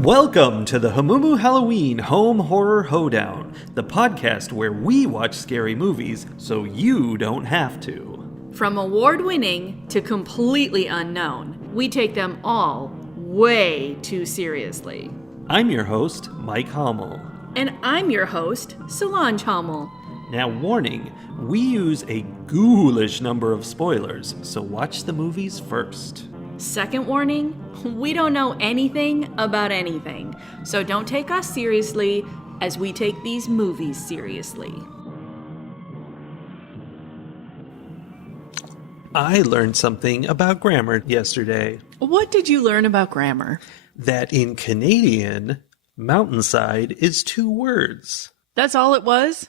Welcome to the Hamumu Halloween Home Horror Hoedown, the podcast where we watch scary movies so you don't have to. From award-winning to completely unknown, we take them all way too seriously. I'm your host, Mike Hommel. And I'm your host, Solange Hommel. Now, warning, we use a ghoulish number of spoilers, so watch the movies first. Second warning, we don't know anything about anything, so don't take us seriously as we take these movies seriously. I learned something about grammar yesterday. What did you learn about grammar? That in Canadian, mountainside is 2 words. That's all it was?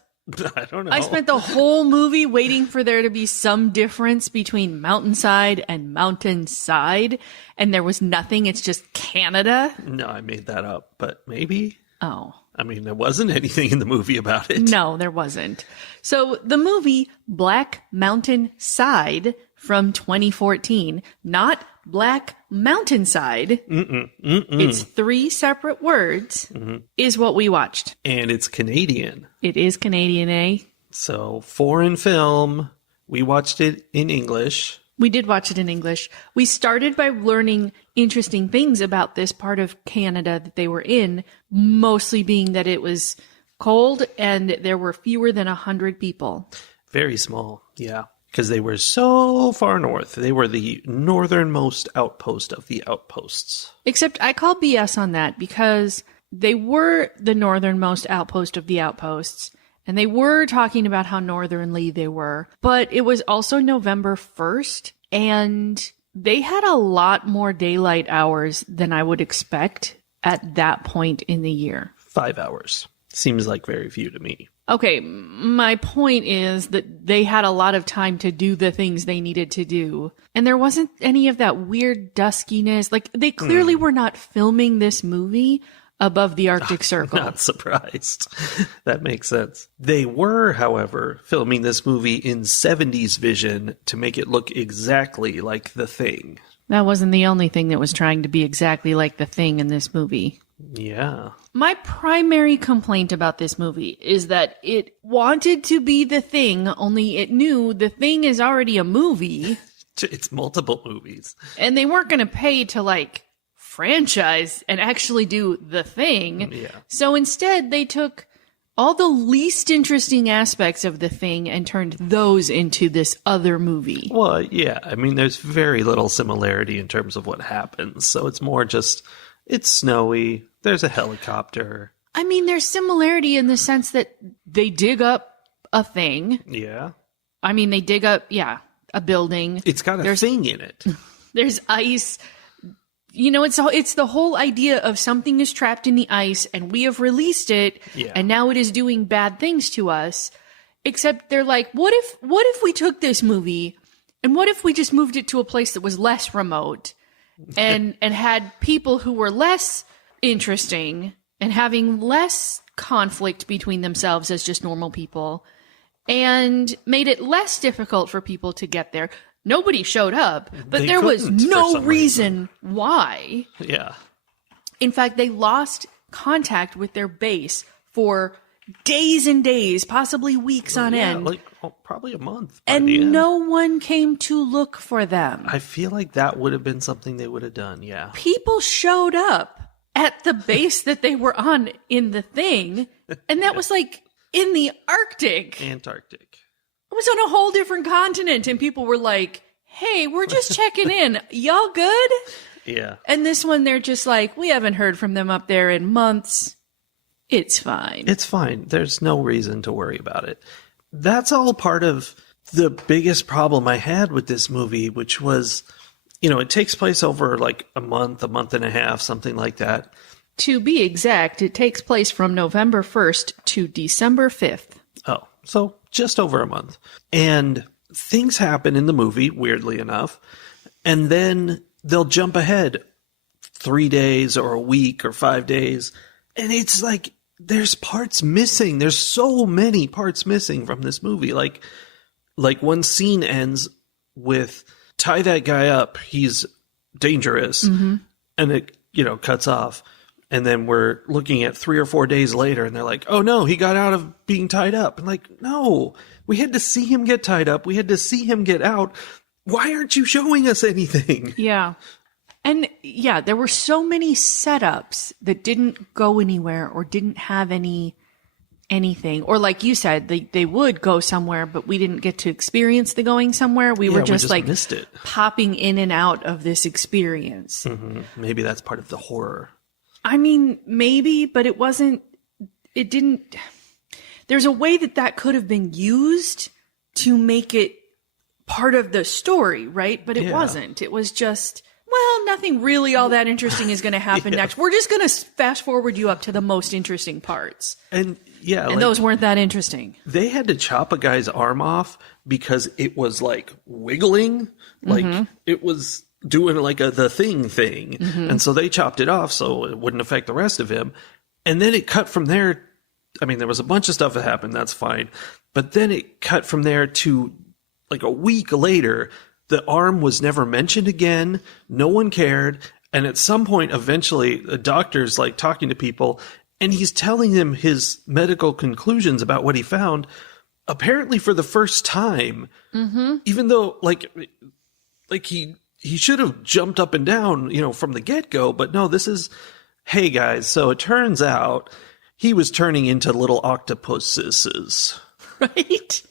I don't know. I spent the whole movie waiting for there to be some difference between mountainside and mountainside, and there was nothing. It's just Canada. No, I made that up, but maybe. Oh. I mean, there wasn't anything in the movie about it. No, there wasn't. So the movie Black Mountain Side from 2014, not Black Mountainside, it's 3 separate words, is what we watched. And it's Canadian. It is Canadian, eh? So, foreign film. We watched it in English. We did watch it in English. We started by learning interesting things about this part of Canada that they were in, mostly being that it was cold and there were fewer than 100 people. Very small, yeah. Because they were so far north. They were the northernmost outpost of the outposts. Except I call BS on that because they were the northernmost outpost of the outposts. And they were talking about how northernly they were. But it was also November 1st. And they had a lot more daylight hours than I would expect at that point in the year. 5 hours. Seems like very few to me. Okay, my point is that they had a lot of time to do the things they needed to do. And there wasn't any of that weird duskiness. Like, they clearly were not filming this movie above the Arctic Circle. Not surprised. That makes sense. They were, however, filming this movie in 70s vision to make it look exactly like The Thing. That wasn't the only thing that was trying to be exactly like The Thing in this movie. Yeah. My primary complaint about this movie is that it wanted to be The Thing, only it knew The Thing is already a movie. It's multiple movies. And they weren't going to pay to, like, franchise and actually do The Thing. Yeah. So instead, they took all the least interesting aspects of The Thing and turned those into this other movie. Well, yeah. I mean, there's very little similarity in terms of what happens. So it's more just, it's snowy. There's a helicopter. I mean, there's similarity in the sense that they dig up a thing. Yeah. I mean, they dig up, a building. It's got a thing in it. There's ice. You know, it's the whole idea of something is trapped in the ice and we have released it and now it is doing bad things to us. Except they're like, what if we took this movie and what if we just moved it to a place that was less remote and had people who were less interesting and having less conflict between themselves as just normal people and made it less difficult for people to get there. Nobody showed up, but there was no reason why. Yeah. In fact, they lost contact with their base for days and days, possibly weeks on end. Like probably a month. And no one came to look for them. I feel like that would have been something they would have done, yeah. People showed up at the base that they were on in The Thing, and that was like in the Arctic. Antarctic. It was on a whole different continent, and people were like, hey, we're just checking in. Y'all good? Yeah. And this one, they're just like, we haven't heard from them up there in months. It's fine. It's fine. There's no reason to worry about it. That's all part of the biggest problem I had with this movie, which was, you know, it takes place over like a month and a half, something like that. To be exact, it takes place from November 1st to December 5th. Oh, so just over a month. And things happen in the movie, weirdly enough, and then they'll jump ahead 3 days or a week or 5 days. And it's like, there's parts missing. There's so many parts missing from this movie. Like one scene ends with, tie that guy up. He's dangerous. Mm-hmm. And it, cuts off. And then we're looking at 3 or 4 days later and they're like, oh no, he got out of being tied up. And like, no, we had to see him get tied up. We had to see him get out. Why aren't you showing us anything? Yeah. And yeah, there were so many setups that didn't go anywhere or didn't have anything. Or like you said, they would go somewhere, but we didn't get to experience the going somewhere. We were just like missed it. Popping in and out of this experience. Mm-hmm. Maybe that's part of the horror. I mean, maybe, but it didn't. There's a way that could have been used to make it part of the story, right? But it wasn't. It was just, well, nothing really all that interesting is going to happen next. We're just going to fast forward you up to the most interesting parts. And those weren't that interesting. They had to chop a guy's arm off because it was like wiggling, like it was doing like the thing. And so they chopped it off so it wouldn't affect the rest of him. And then it cut from there. I mean, there was a bunch of stuff that happened. That's fine. But then it cut from there to like a week later. The arm was never mentioned again. No one cared. And at some point, eventually, the doctor's like talking to people and he's telling them his medical conclusions about what he found, apparently for the first time, even though like he should have jumped up and down, from the get-go. But no, this is, hey guys, so it turns out he was turning into little octopuses. Right?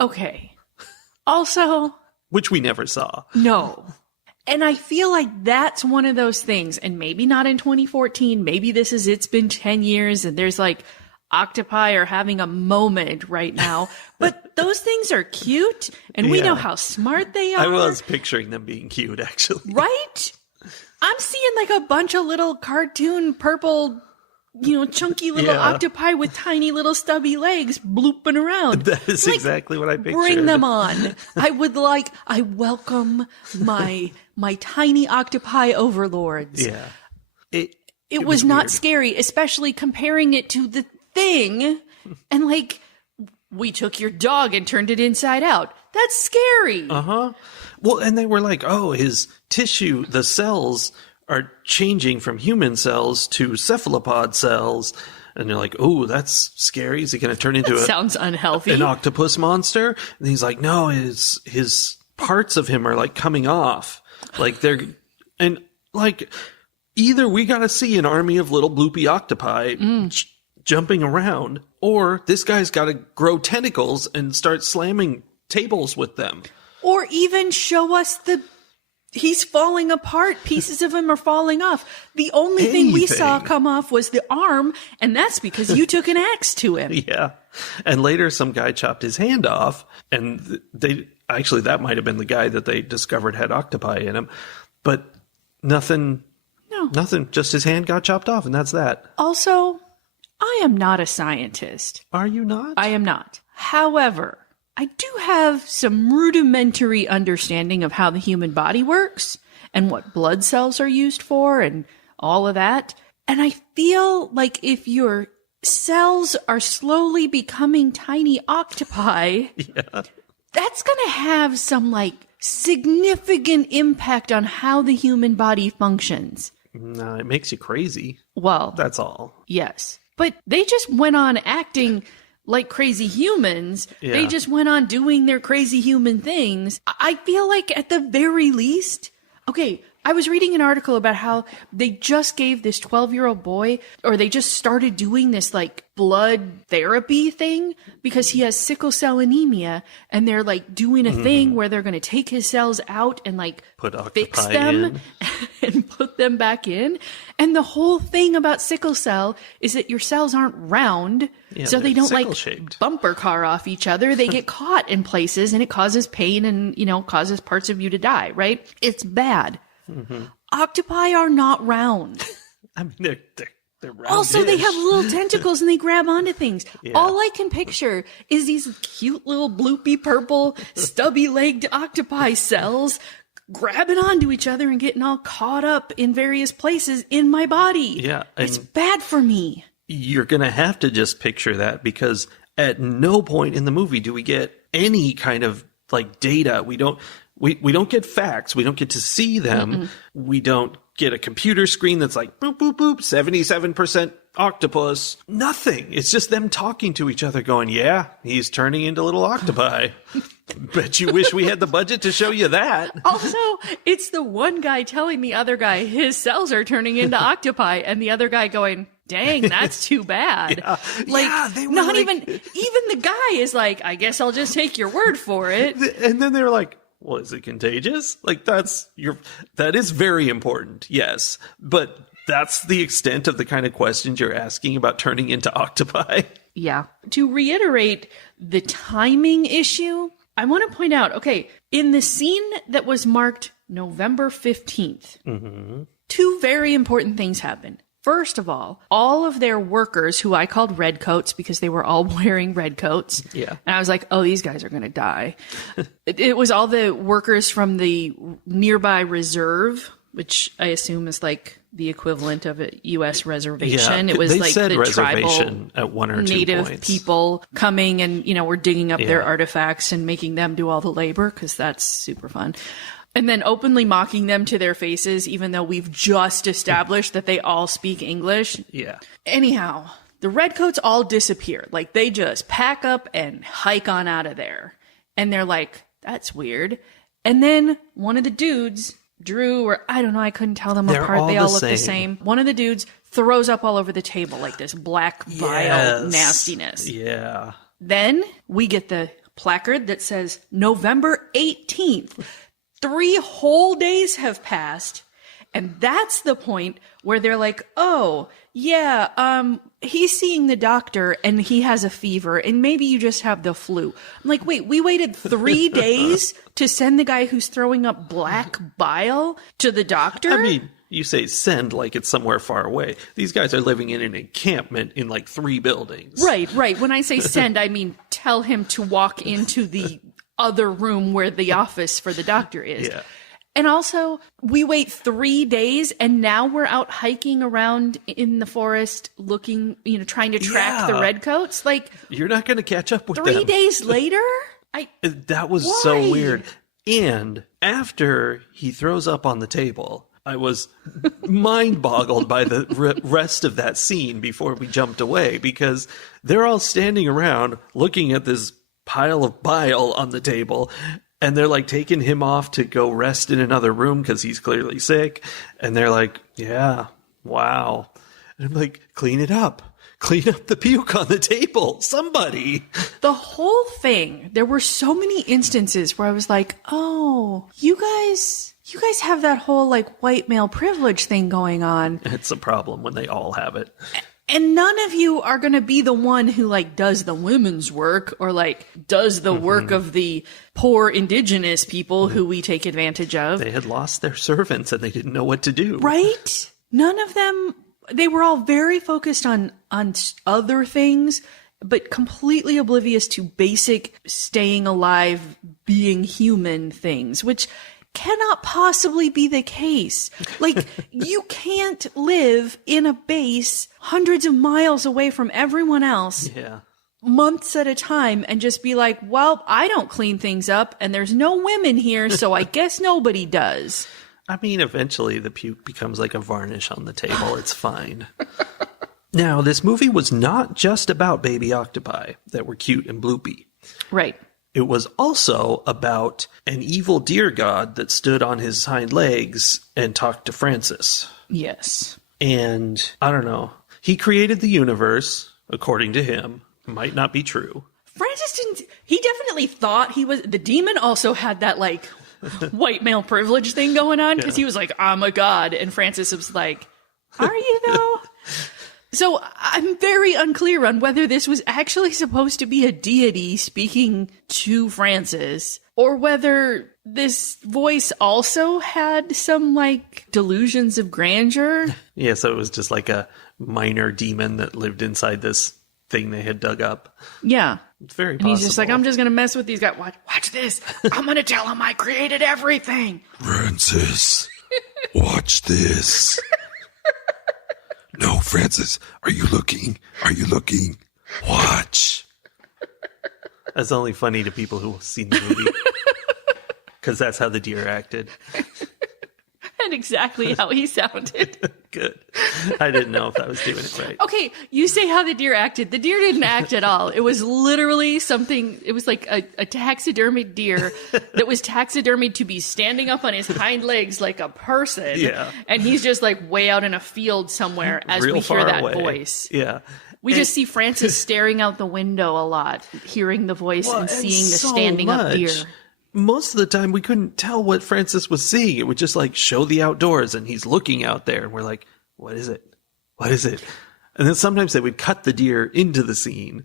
Okay. Also, which we never saw. No. And I feel like that's one of those things, and maybe not in 2014, maybe it's been 10 years and there's like octopi are having a moment right now, but those things are cute and we know how smart they are. I was picturing them being cute, actually. Right? I'm seeing like a bunch of little cartoon purple, chunky little octopi with tiny little stubby legs blooping around. That is like, exactly what I pictured. Bring them on. I welcome my tiny octopi overlords. Yeah. It was not weird. Scary, especially comparing it to the thing. And like, we took your dog and turned it inside out. That's scary. Uh-huh. Well, and they were like, oh, his tissue, the cells are changing from human cells to cephalopod cells. And they're like, oh, that's scary. Is he going to turn into sounds unhealthy. An octopus monster? And he's like, no, his parts of him are like coming off. Like and like either we got to see an army of little bloopy octopi jumping around, or this guy's got to grow tentacles and start slamming tables with them. Or even show us he's falling apart. Pieces of him are falling off. The only thing we saw come off was the arm, and that's because you took an axe to him. Yeah. And later some guy chopped his hand off, and that might have been the guy that they discovered had octopi in him. But nothing, just his hand got chopped off, and that's that. Also, I am not a scientist. Are you not? I am not. However, I do have some rudimentary understanding of how the human body works and what blood cells are used for and all of that. And I feel like if your cells are slowly becoming tiny octopi, that's going to have some like significant impact on how the human body functions. No, it makes you crazy. Well, that's all. Yes. But they just went on acting like crazy humans. Yeah. They just went on doing their crazy human things. I feel like at the very least, okay, I was reading an article about how they just gave this 12-year-old boy, or they just started doing this like blood therapy thing because he has sickle cell anemia, and they're like doing a thing where they're going to take his cells out and like fix them and put them back in. And the whole thing about sickle cell is that your cells aren't round, so they don't like bumper car off each other. They get caught in places and it causes pain and, causes parts of you to die, right? It's bad. Octopi are not round. I mean, they're round. Also, they have little tentacles and they grab onto things. Yeah. All I can picture is these cute little bloopy purple stubby-legged octopi cells grabbing onto each other and getting all caught up in various places in my body. Yeah. It's bad for me. You're going to have to just picture that, because at no point in the movie do we get any kind of like data. We don't get facts. We don't get to see them. We don't get a computer screen that's like, boop, boop, boop, 77% octopus. Nothing. It's just them talking to each other going, yeah, he's turning into little octopi. Bet you wish we had the budget to show you that. Also, it's the one guy telling the other guy his cells are turning into octopi, and the other guy going, dang, that's too bad. They were even the guy is like, I guess I'll just take your word for it. And then they were like, well, is it contagious? Like, that is very important, yes. But that's the extent of the kind of questions you're asking about turning into octopi. Yeah. To reiterate the timing issue, I want to point out, okay, in the scene that was marked November 15th, two very important things happened. First of all of their workers, who I called redcoats because they were all wearing red coats. Yeah. And I was like, oh, these guys are going to die. It was all the workers from the nearby reserve, which I assume is like the equivalent of a U.S. reservation. Yeah, it was they like said the reservation tribal at one or two native points. people coming and, were digging up their artifacts and making them do all the labor because that's super fun. And then openly mocking them to their faces, even though we've just established that they all speak English. Yeah. Anyhow, the redcoats all disappear. Like, they just pack up and hike on out of there. And they're like, that's weird. And then one of the dudes, Drew, or I don't know, I couldn't tell them apart. They all look the same. One of the dudes throws up all over the table like this black bile nastiness. Yeah. Then we get the placard that says November 18th. 3 whole days have passed, and that's the point where they're like, oh, yeah, he's seeing the doctor, and he has a fever, and maybe you just have the flu. I'm like, wait, we waited 3 days to send the guy who's throwing up black bile to the doctor? I mean, you say send like it's somewhere far away. These guys are living in an encampment in like 3 buildings. Right. When I say send, I mean tell him to walk into the other room where the office for the doctor is. Yeah. And also, we wait 3 days and now we're out hiking around in the forest looking, trying to track the redcoats. Like, you're not going to catch up with 3 them. days later? That was Why? so weird. And after he throws up on the table, I was mind boggled by the rest of that scene before we jumped away, because they're all standing around looking at this pile of bile on the table, and they're like taking him off to go rest in another room because he's clearly sick. And they're like, yeah, wow. And I'm like, clean it up. Clean up the puke on the table. Somebody. The whole thing, there were so many instances where I was like, oh, you guys have that whole like white male privilege thing going on. It's a problem when they all have it. And none of you are going to be the one who like does the women's work or like does the work of the poor indigenous people who we take advantage of. They had lost their servants and they didn't know what to do. Right? None of them, they were all very focused on other things, but completely oblivious to basic staying alive, being human things, which cannot possibly be the case. Like, you can't live in a base hundreds of miles away from everyone else months at a time and just be like, well, I don't clean things up and there's no women here, so I guess nobody does. I mean, eventually the puke becomes like a varnish on the table. It's fine. Now, this movie was not just about baby octopi that were cute and bloopy. Right. It was also about an evil deer god that stood on his hind legs and talked to Francis. Yes. And I don't know. He created the universe, according to him. Might not be true. Francis he definitely thought he was, the demon also had that like white male privilege thing going on because he was like, I'm a god. And Francis was like, are you though? So I'm very unclear on whether this was actually supposed to be a deity speaking to Francis, or whether this voice also had some, like, delusions of grandeur. Yeah, so it was just like a minor demon that lived inside this thing they had dug up. Yeah. It's very possible. And he's just like, I'm just going to mess with these guys. Watch this. I'm going to tell him I created everything. Francis, watch this. No, Francis, are you looking? Are you looking? Watch. That's only funny to people who've seen the movie. Because that's how the deer acted. sounded exactly how he sounded. Good. I didn't know if I was doing it right. Okay, you say how the deer acted. The deer didn't act at all. It was literally something, it was like a taxidermied deer that was taxidermied to be standing up on his hind legs like a person. Yeah. And he's just like way out in a field somewhere as Real we hear far that away. voice. Yeah. We just see Francis staring out the window a lot, hearing the voice and seeing the so standing up much. deer. Most of the time, we couldn't tell what Francis was seeing. It would just like show the outdoors, and he's looking out there, and we're like, "What is it? What is it?" And then sometimes they would cut the deer into the scene,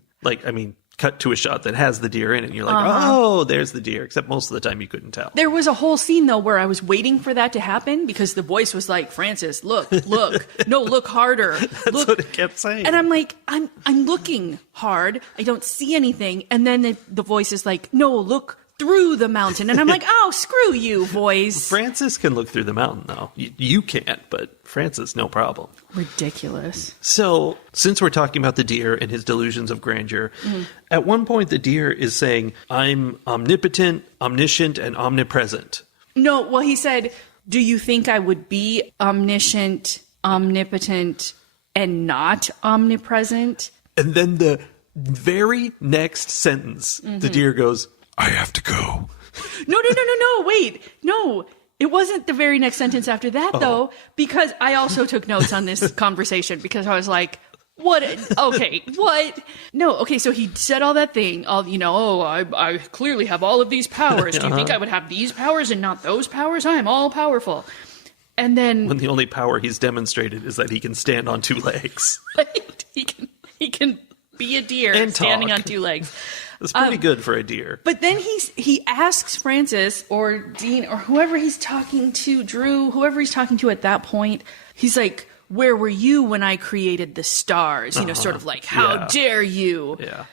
cut to a shot that has the deer in it. And you're like, "Oh, there's the deer." Except most of the time, you couldn't tell. There was a whole scene though where I was waiting for that to happen because the voice was like, "Francis, look, no, look harder." That's what it kept saying. And I'm like, I'm looking hard. I don't see anything. And then the voice is like, "No, look through the mountain." And I'm like, "Oh, screw you, voice." Francis can look through the mountain, though. You can't, but Francis, no problem. Ridiculous. So, since we're talking about the deer and his delusions of grandeur, at one point the deer is saying, "I'm omnipotent, omniscient, and omnipresent." No, well, he said, "Do you think I would be omniscient, omnipotent, and not omnipresent?" And then the very next sentence, the deer goes, I have to go. No, wait. No, it wasn't the very next sentence after that, though, because I also took notes on this conversation because I was like, what? Okay, what? No, okay, so he said all that thing, I clearly have all of these powers. Do you think I would have these powers and not those powers? I am all powerful. And then... when the only power he's demonstrated is that he can stand on two legs. Right? He can be a deer And standing talk. on two legs. That's pretty good for a deer. But then he asks Francis or Dean or whoever he's talking to, Drew, whoever he's talking to at that point, he's like, "Where were you when I created the stars?" Sort of like, "How dare you?" Yeah.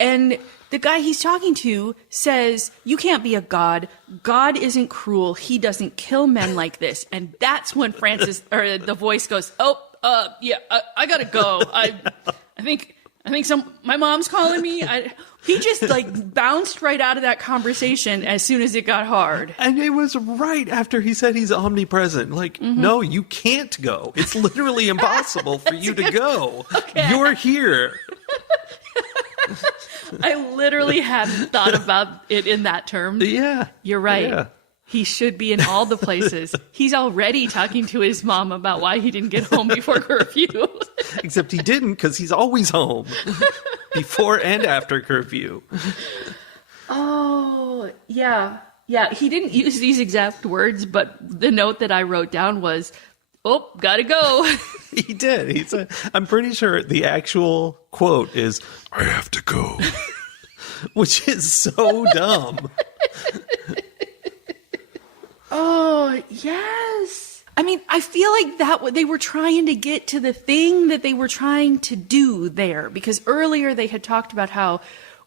And the guy he's talking to says, "You can't be a god. God isn't cruel. He doesn't kill men like this." And that's when Francis or the voice goes, I gotta go. I think my mom's calling me. He just like bounced right out of that conversation as soon as it got hard. And it was right after he said he's omnipresent. Like, no, you can't go. It's literally impossible for you to go. Okay. You're here. I literally hadn't thought about it in that term. Yeah. You're right. Yeah. He should be in all the places. He's already talking to his mom about why he didn't get home before curfew. Except he didn't, because he's always home. Before and after curfew. Oh, yeah. Yeah, he didn't use these exact words, but the note that I wrote down was, "Oh, gotta go." He did. He said, I'm pretty sure the actual quote is, I have to go. which is so dumb. Oh, yes. I mean, I feel like that they were trying to get to the thing that they were trying to do there, because earlier they had talked about how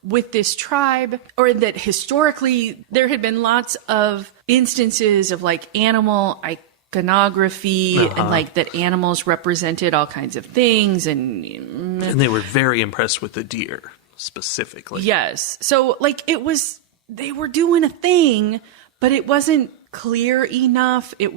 with this tribe, or that historically there had been lots of instances of like animal iconography and like that animals represented all kinds of things, and they were very impressed with the deer specifically. Yes. So like they were doing a thing, but it wasn't clear enough. There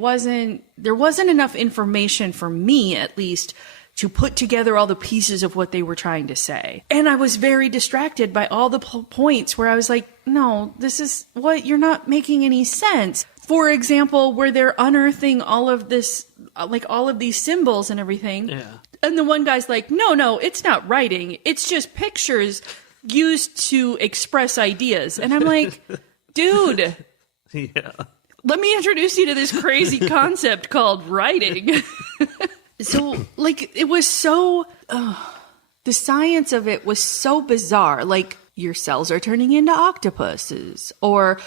wasn't enough information for me, at least, to put together all the pieces of what they were trying to say. And I was very distracted by all the points where I was like, no, this is what you're not making any sense. For example, where they're unearthing all of this, like all of these symbols and everything. Yeah. And the one guy's like, no, it's not writing. It's just pictures used to express ideas. And I'm like, dude. Yeah. Let me introduce you to this crazy concept called writing. So, like, it was so... the science of it was so bizarre. Like, your cells are turning into octopuses. Or,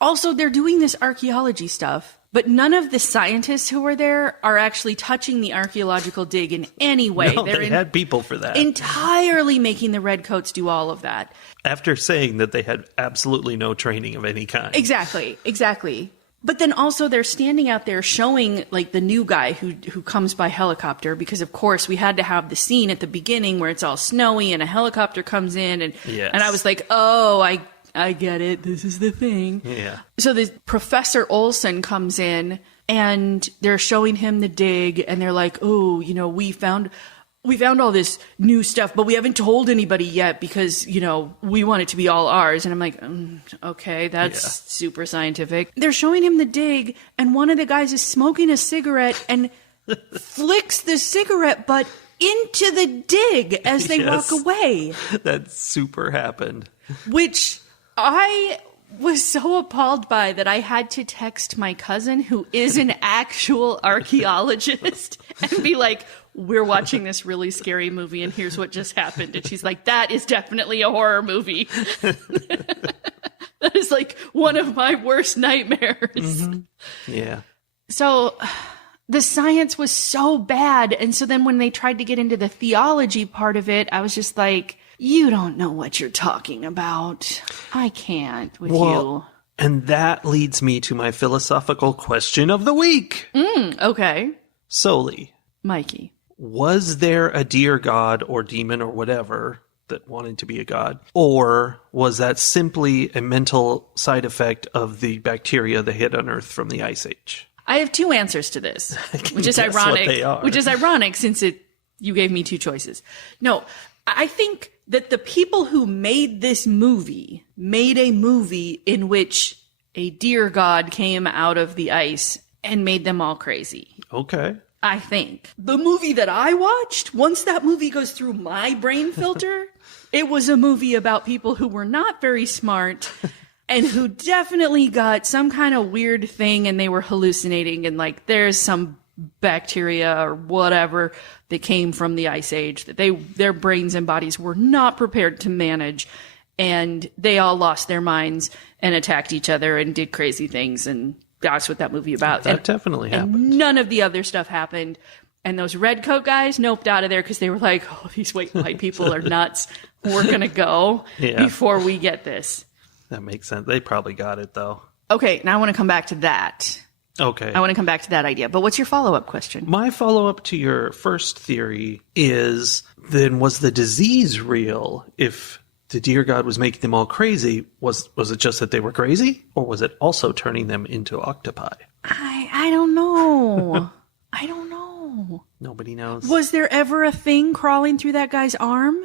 also, they're doing this archaeology stuff. But none of the scientists who were there are actually touching the archaeological dig in any way. No, they had people for that. Entirely making the redcoats do all of that. After saying that they had absolutely no training of any kind. Exactly. But then also they're standing out there showing like the new guy who comes by helicopter, because of course we had to have the scene at the beginning where it's all snowy and a helicopter comes in and I was like, oh, I get it. This is the thing. Yeah. So the Professor Olson comes in And they're showing him the dig, and they're like, oh, we found all this new stuff, but we haven't told anybody yet because, we want it to be all ours. And I'm like, okay, that's super scientific. They're showing him the dig, and one of the guys is smoking a cigarette and flicks the cigarette butt into the dig as they walk away. That super happened. Which I was so appalled by that I had to text my cousin, who is an actual archaeologist, and be like, we're watching this really scary movie and here's what just happened. And she's like, that is definitely a horror movie. That is like one of my worst nightmares. Mm-hmm. Yeah. So the science was so bad. And so then when they tried to get into the theology part of it, I was just like, you don't know what you're talking about. I can't with you. And that leads me to my philosophical question of the week. Okay. Soli. Mikey. Was there a deer god or demon or whatever that wanted to be a god? Or was that simply a mental side effect of the bacteria they had unearthed from the Ice Age? I have two answers to this, which is ironic. Which is ironic since you gave me two choices. No, I think that the people who made this movie made a movie in which a deer god came out of the ice and made them all crazy. Okay. I think. The movie that I watched, once that movie goes through my brain filter, it was a movie about people who were not very smart and who definitely got some kind of weird thing and they were hallucinating, and like there's some bacteria or whatever that came from the Ice Age that their brains and bodies were not prepared to manage, and they all lost their minds and attacked each other and did crazy things, and that's what that movie about. That definitely happened. And none of the other stuff happened. And those red coat guys noped out of there because they were like, oh, these white people are nuts. We're going to go before we get this. That makes sense. They probably got it, though. Okay, now I want to come back to that. Okay. I want to come back to that idea. But what's your follow-up question? My follow-up to your first theory is, then was the disease real? If the deer god was making them all crazy, was it just that they were crazy? Or was it also turning them into octopi? I don't know. I don't know. Nobody knows. Was there ever a thing crawling through that guy's arm?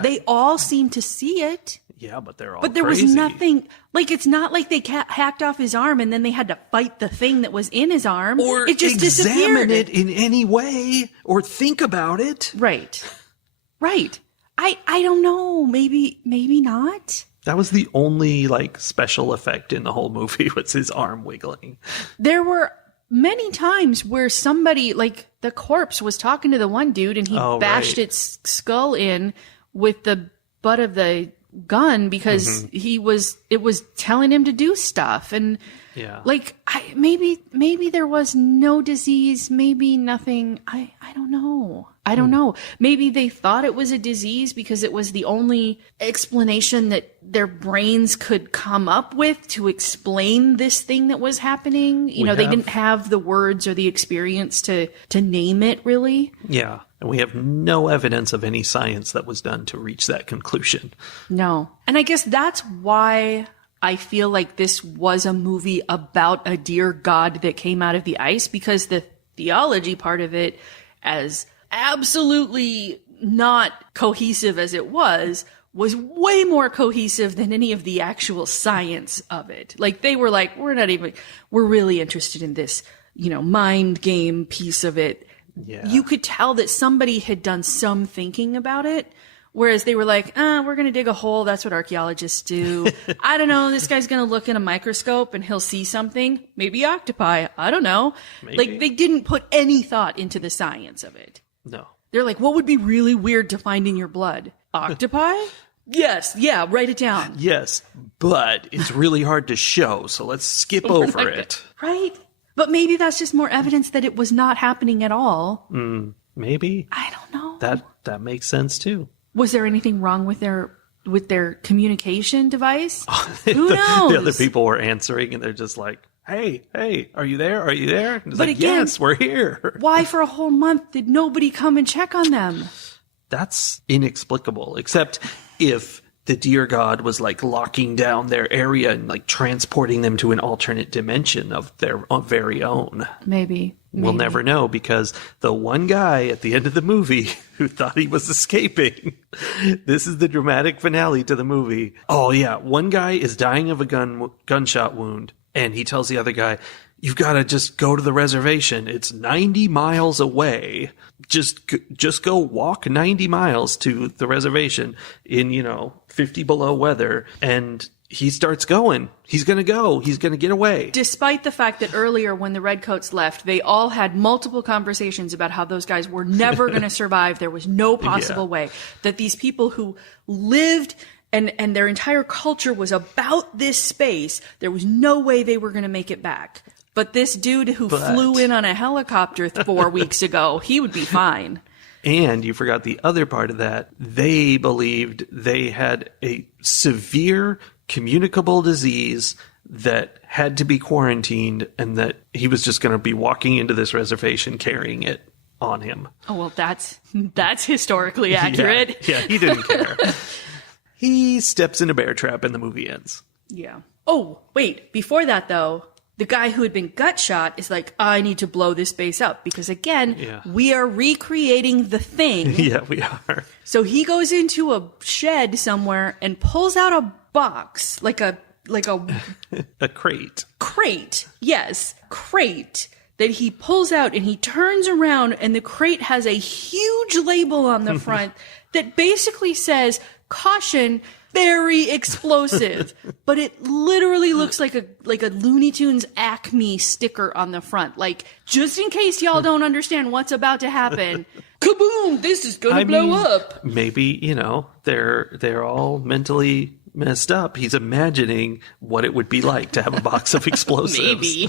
They all seemed to see it. Yeah, but they're all But there crazy. was nothing, like, it's not like they hacked off his arm and then they had to fight the thing that was in his arm. Or it just examine disappeared. it in any way, or think about it. Right. I don't know. Maybe not. That was the only, like, special effect in the whole movie, was his arm wiggling. There were many times where somebody, like, the corpse was talking to the one dude and he bashed its skull in with the butt of the gun because it was telling him to do stuff. And like, maybe there was no disease, maybe nothing. I don't know. I don't know. Maybe they thought it was a disease because it was the only explanation that their brains could come up with to explain this thing that was happening. They didn't have the words or the experience to name it, really. Yeah. And we have no evidence of any science that was done to reach that conclusion. No. And I guess that's why I feel like this was a movie about a deer god that came out of the ice, because the theology part of it, as absolutely not cohesive as it was way more cohesive than any of the actual science of it. Like, they were like, we're really interested in this, mind game piece of it. Yeah. You could tell that somebody had done some thinking about it, whereas they were like, we're going to dig a hole. That's what archaeologists do. I don't know. This guy's going to look in a microscope and he'll see something. Maybe octopi. I don't know. Maybe. Like, they didn't put any thought into the science of it. No. They're like, what would be really weird to find in your blood? Octopi? Yes. Yeah. Write it down. Yes. But it's really hard to show. So let's skip over it. Right. But maybe that's just more evidence that it was not happening at all. Maybe. I don't know. That makes sense too. Was there anything wrong with their communication device? Who knows? The other people were answering and they're just like, hey, are you there? Are you there? And it's but like, again, yes, we're here. Why for a whole month did nobody come and check on them? That's inexplicable, except if the deer god was like locking down their area and like transporting them to an alternate dimension of their very own. Maybe. We'll never know, because the one guy at the end of the movie who thought he was escaping, this is the dramatic finale to the movie. Oh yeah, one guy is dying of a gunshot wound, and he tells the other guy, "You've got to just go to the reservation. It's 90 miles away. Just go walk 90 miles to the reservation in, 50 below weather." And he starts going. He's going to go. He's going to get away. Despite the fact that earlier when the Redcoats left, they all had multiple conversations about how those guys were never going to survive. There was no possible way that these people who lived and their entire culture was about this space, there was no way they were going to make it back. But this dude who flew in on a helicopter 4 weeks ago, he would be fine. And you forgot the other part of that. They believed they had a severe communicable disease that had to be quarantined, and that he was just going to be walking into this reservation carrying it on him. Oh, well, that's historically accurate. Yeah, he didn't care. He steps in a bear trap and the movie ends. Yeah. Oh, wait. Before that, though, the guy who had been gut shot is like, I need to blow this base up because, again, we are recreating the thing. Yeah, we are. So he goes into a shed somewhere and pulls out a box, like a a crate. Crate. Yes, crate that he pulls out, and he turns around, and the crate has a huge label on the front that basically says, "Caution, very explosive." But it literally looks like a Looney Tunes Acme sticker on the front. Like, just in case y'all don't understand what's about to happen, kaboom, this is gonna blow up. Maybe, they're all mentally messed up. He's imagining what it would be like to have a box of explosives. Maybe.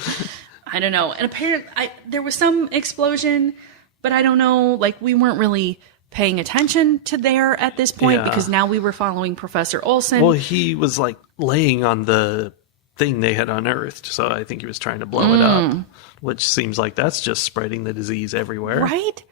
I don't know. And apparently there was some explosion, but I don't know, like, we weren't really paying attention to there at this point because now we were following Professor Olsen. Well, he was like laying on the thing they had unearthed, so I think he was trying to blow it up, which seems like that's just spreading the disease everywhere. Right?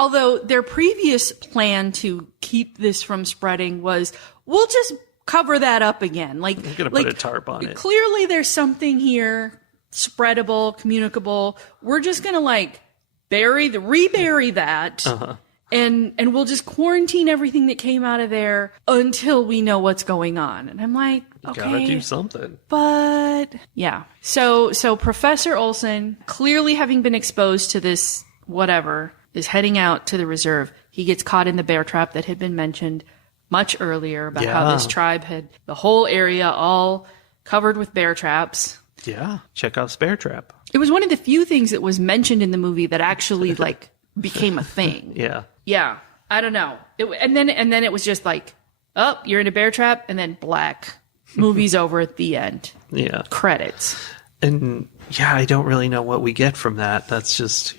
Although their previous plan to keep this from spreading was, we'll just cover that up again. Like, we're going to put a tarp on it. Clearly there's something here, spreadable, communicable. We're just going to rebury that. And we'll just quarantine everything that came out of there until we know what's going on. And I'm like, okay. Gotta do something. But yeah. So Professor Olsen, clearly having been exposed to this whatever, is heading out to the reserve. He gets caught in the bear trap that had been mentioned much earlier about how this tribe had the whole area all covered with bear traps. Yeah. Chekhov's bear trap. It was one of the few things that was mentioned in the movie that actually became a thing. Yeah. Yeah. I don't know. And then it was just like, oh, you're in a bear trap, and then black. Movie's over at the end. Yeah. Credits. And I don't really know what we get from that. That's just,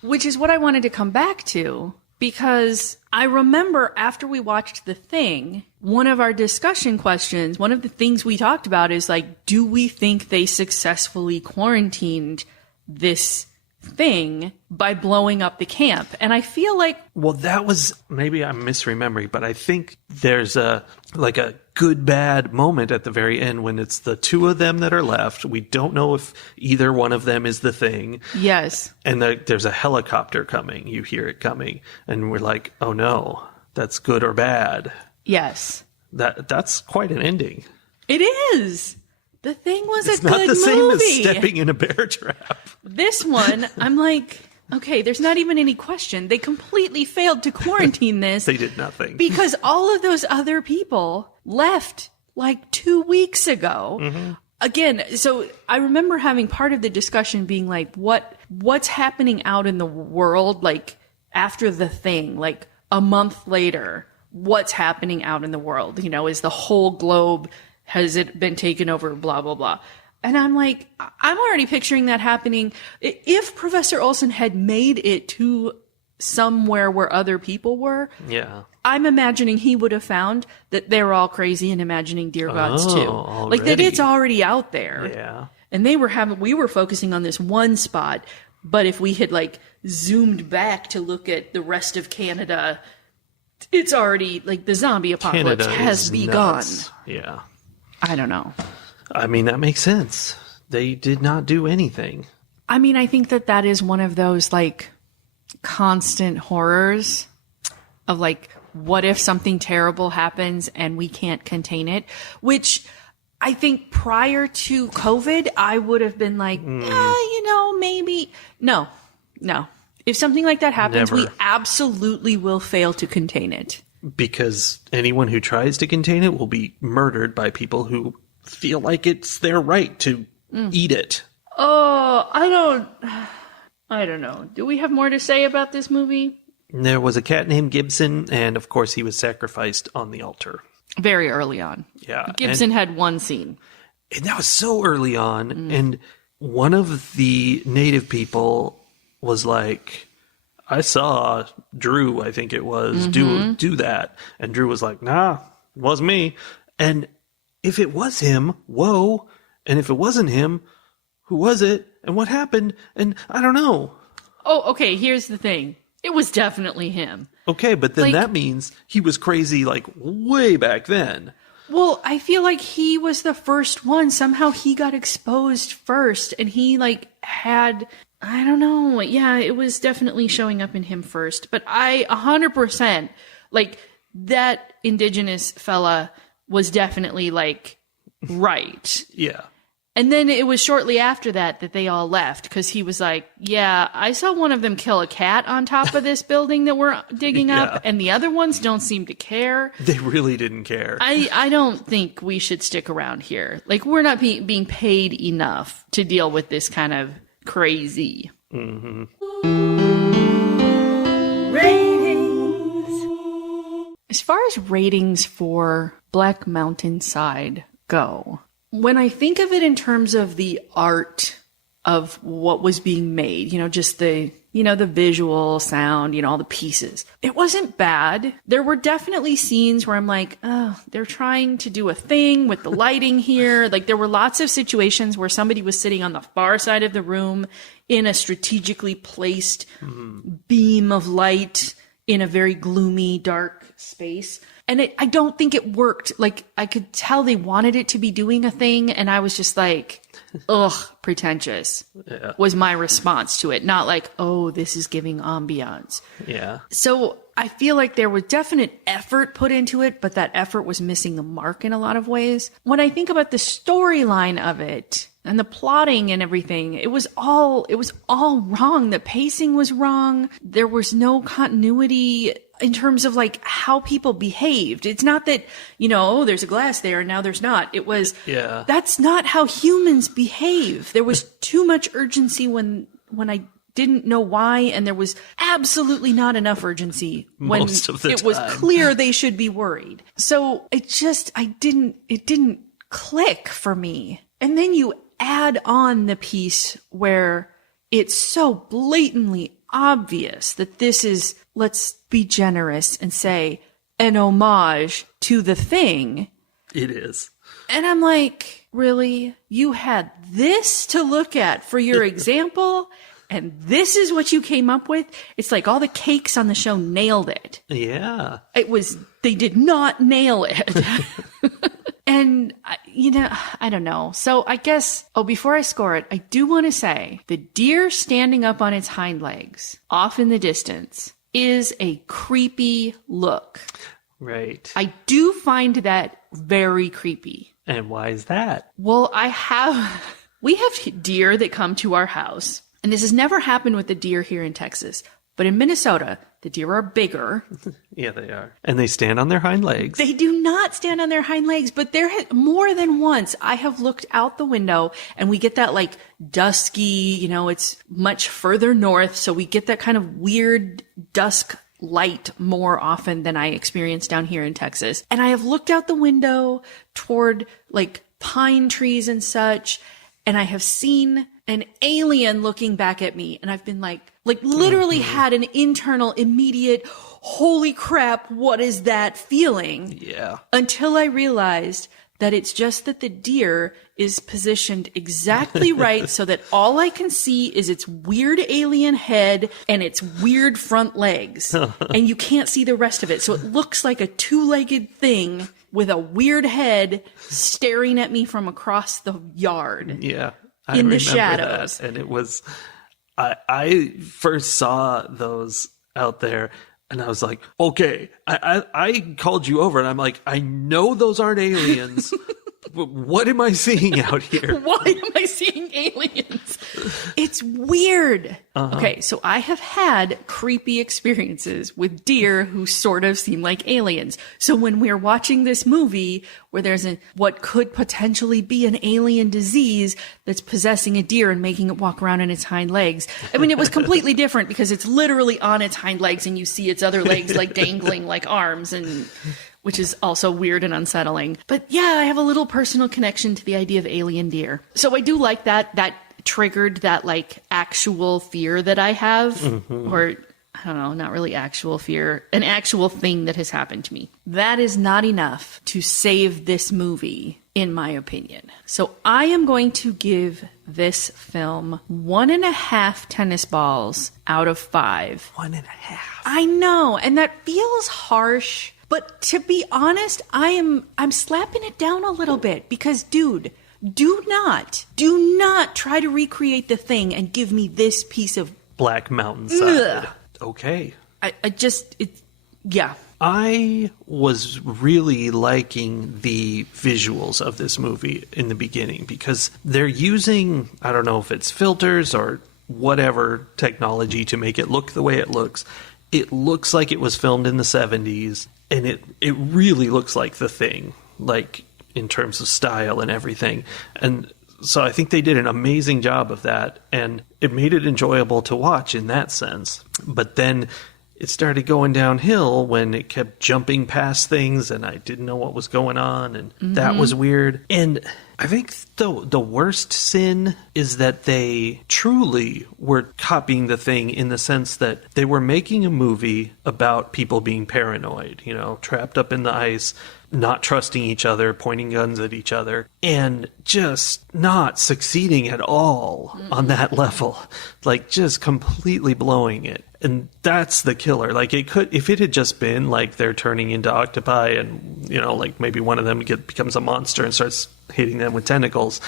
Which is what I wanted to come back to, because I remember after we watched The Thing, one of our discussion questions, one of the things we talked about is like, do we think they successfully quarantined this thing by blowing up the camp? And I feel like, well, that was, maybe I'm misremembering, but I think there's a good bad moment at the very end when it's the two of them that are left. We don't know if either one of them is the thing. Yes. And there's a helicopter coming. You hear it coming, and we're like, oh no, that's good or bad. Yes. That's quite an ending. It is. The Thing was it's a good movie. It's not the same as stepping in a bear trap. This one, I'm like, okay, there's not even any question. They completely failed to quarantine this. They did nothing. Because all of those other people left like 2 weeks ago. Mm-hmm. Again, so I remember having part of the discussion being like, what's happening out in the world, like after The Thing, like a month later, what's happening out in the world? Is the whole globe, has it been taken over, blah, blah, blah. And I'm like, I'm already picturing that happening. If Professor Olsen had made it to somewhere where other people were, I'm imagining he would have found that they're all crazy and imagining deer gods too. Already. Like that it's already out there. Yeah. And we were focusing on this one spot, but if we had zoomed back to look at the rest of Canada, it's already like the zombie apocalypse Canada has is begun. nuts. Yeah. I don't know. I mean, that makes sense. They did not do anything. I mean, I think that is one of those like constant horrors of like, what if something terrible happens and we can't contain it? Which I think prior to COVID, I would have been like, maybe. No. If something like that happens, Never. we absolutely will fail to contain it. Because anyone who tries to contain it will be murdered by people who feel like it's their right to eat it. Oh, I don't know. Do we have more to say about this movie? There was a cat named Gibson, and of course he was sacrificed on the altar. Very early on. Yeah. Gibson had one scene. And that was so early on. And one of the native people was like, I saw Drew, I think it was, do that. And Drew was like, nah, it wasn't me. And if it was him, whoa. And if it wasn't him, who was it? And what happened? And I don't know. Oh, okay, here's the thing. It was definitely him. Okay, but then Like- that means he was crazy like way back then. Well, I feel like he was the first one. Somehow he got exposed first, and he like had, I don't know. Yeah, it was definitely showing up in him first. But I 100% like that indigenous fella was definitely like right. Yeah. And then it was shortly after that they all left because he was like, yeah, I saw one of them kill a cat on top of this building that we're digging Yeah. up, and the other ones don't seem to care. They really didn't care. I don't think we should stick around here. Like, we're not being paid enough to deal with this kind of crazy. Ratings. As far as ratings for Black Mountain Side go, when I think of it in terms of the art of what was being made, just the visual sound, all the pieces, it wasn't bad. There were definitely scenes where I'm like, oh, they're trying to do a thing with the lighting here. Like, there were lots of situations where somebody was sitting on the far side of the room in a strategically placed beam of light in a very gloomy, dark space. And I don't think it worked. Like, I could tell they wanted it to be doing a thing, and I was just like, ugh, pretentious, was my response to it. Not like, oh, this is giving ambiance. Yeah. So I feel like there was definite effort put into it, but that effort was missing the mark in a lot of ways. When I think about the storyline of it and the plotting and everything, it was all wrong. The pacing was wrong. There was no continuity in terms of like how people behaved. It's not that, oh, there's a glass there and now there's not. It was, that's not how humans behave. There was too much urgency when I didn't know why, and there was absolutely not enough urgency when Most of the it was time. clear they should be worried. So it didn't click for me. And then you add on the piece where it's so blatantly obvious that this is, let's be generous and say, an homage to The Thing. It is. And I'm like, really? You had this to look at for your example? And this is what you came up with? It's like all the cakes on the show nailed it. Yeah. They did not nail it. And, I don't know. So I guess, before I score it, I do want to say the deer standing up on its hind legs off in the distance is a creepy look. Right. I do find that very creepy. And why is that? Well, we have deer that come to our house, and this has never happened with the deer here in Texas, but in Minnesota, the deer are bigger. Yeah, they are. And they stand on their hind legs. They do not stand on their hind legs, but more than once I have looked out the window and we get that like dusky, it's much further north. So we get that kind of weird dusk light more often than I experience down here in Texas. And I have looked out the window toward like pine trees and such, and I have seen an alien looking back at me. And I've been like literally had an internal immediate, holy crap, what is that feeling? Yeah. Until I realized that it's just that the deer is positioned exactly right so that all I can see is its weird alien head and its weird front legs. And you can't see the rest of it. So it looks like a two-legged thing with a weird head staring at me from across the yard. Yeah. In the shadows. That. And it was, I first saw those out there and I was like, okay, I called you over and I'm like, I know those aren't aliens. What am I seeing out here? Why am I seeing aliens? It's weird. Okay, so I have had creepy experiences with deer who sort of seem like aliens. So when we're watching this movie where there's what could potentially be an alien disease that's possessing a deer and making it walk around on its hind legs. I mean, it was completely different because it's literally on its hind legs and you see its other legs like dangling like arms, and which is also weird and unsettling. But yeah, I have a little personal connection to the idea of alien deer. So I do like that. That triggered that like actual fear that I have, or I don't know, not really actual fear, an actual thing that has happened to me. That is not enough to save this movie, in my opinion. So I am going to give this film 1.5 tennis balls out of 5. 1.5. I know, and that feels harsh. But to be honest, I'm slapping it down a little bit because, dude, do not try to recreate The Thing and give me this piece of Black Mountainside. Okay. Yeah. I was really liking the visuals of this movie in the beginning because they're using, I don't know if it's filters or whatever technology to make it look the way it looks. It looks like it was filmed in the 70s, and it really looks like The Thing, like in terms of style and everything. And so I think they did an amazing job of that, and it made it enjoyable to watch in that sense. But then it started going downhill when it kept jumping past things, and I didn't know what was going on, and that was weird. And I think the worst sin is that they truly were copying The Thing in the sense that they were making a movie about people being paranoid, you know, trapped up in the ice, not trusting each other, pointing guns at each other, and just not succeeding at all on that level. Like, just completely blowing it. And that's the killer. Like, it could, if it had just been like they're turning into octopi and, you know, like maybe one of them becomes a monster and starts hitting them with tentacles,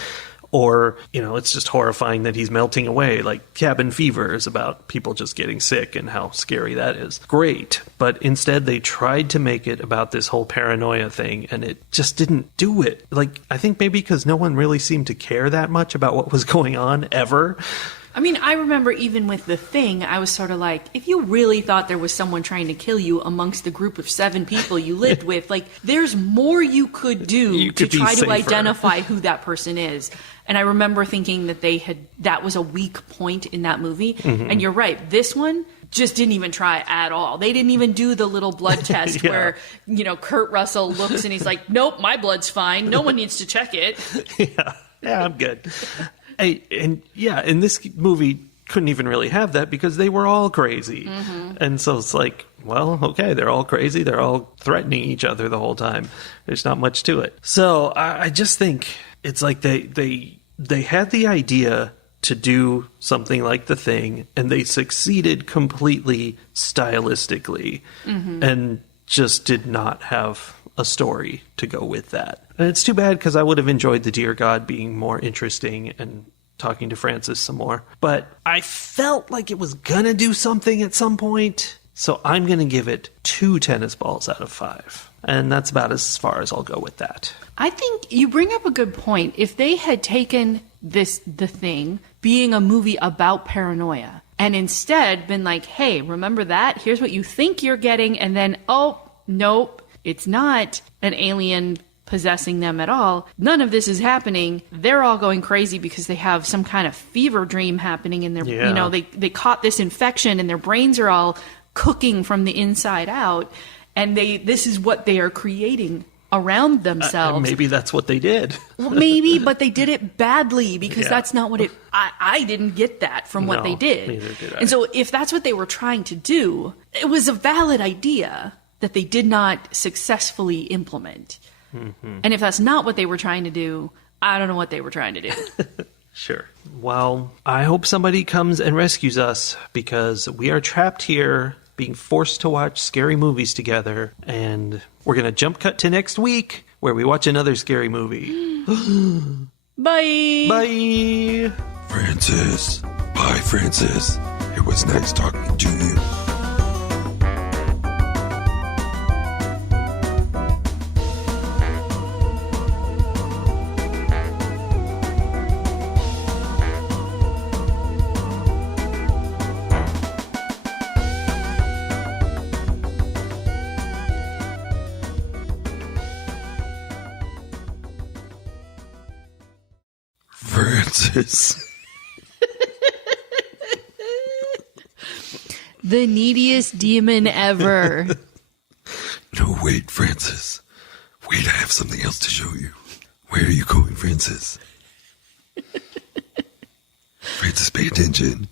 or, you know, it's just horrifying that he's melting away. Like Cabin Fever is about people just getting sick and how scary that is. Great. But instead they tried to make it about this whole paranoia thing, and it just didn't do it. Like, I think maybe because no one really seemed to care that much about what was going on ever. I mean, I remember even with The Thing, I was sort of like, if you really thought there was someone trying to kill you amongst the group of 7 people you lived with, like, there's more you could do to try to identify who that person is. And I remember thinking that that was a weak point in that movie. And you're right, this one just didn't even try at all. They didn't even do the little blood test where, you know, Kurt Russell looks and he's like, nope, my blood's fine. No one needs to check it. Yeah, I'm good. And this movie couldn't even really have that because they were all crazy. And so it's like, well, okay, they're all crazy. They're all threatening each other the whole time. There's not much to it. So I just think it's like they had the idea to do something like The Thing, and they succeeded completely stylistically and just did not have a story to go with that. And it's too bad because I would have enjoyed the Dear God being more interesting and talking to Francis some more. But I felt like it was gonna do something at some point, so I'm gonna give it 2 tennis balls out of 5. And that's about as far as I'll go with that. I think you bring up a good point. If they had taken The Thing being a movie about paranoia and instead been like, hey, remember that? Here's what you think you're getting, and then, oh, nope, it's not an alien possessing them at all. None of this is happening. They're all going crazy because they have some kind of fever dream happening in their, you know, they caught this infection and their brains are all cooking from the inside out. And this is what they are creating around themselves. Maybe that's what they did. Well, maybe, but they did it badly because that's not what I didn't get that from what they did. Neither did I. And so if that's what they were trying to do, it was a valid idea that they did not successfully implement. And if that's not what they were trying to do, I don't know what they were trying to do. Sure. Well, I hope somebody comes and rescues us because we are trapped here being forced to watch scary movies together. And we're going to jump cut to next week where we watch another scary movie. Bye. Bye. Francis. Bye, Francis. It was nice talking to you. Francis. The neediest demon ever. No, wait, Francis. Wait, I have something else to show you. Where are you going, Francis? Francis, pay attention.